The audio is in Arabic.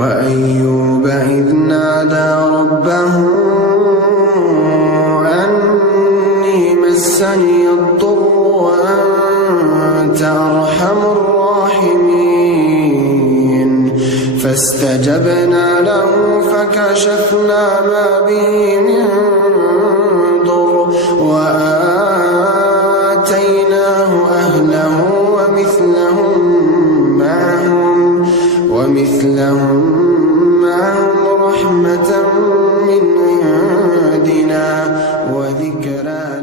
وأيوب إذ نادى ربه أني مسني الضر وأنت أرحم الراحمين فاستجبنا له فكشفنا ما به من ضر وآتيناه أهله ومثلهم معهم رحمة من عندنا وذكرى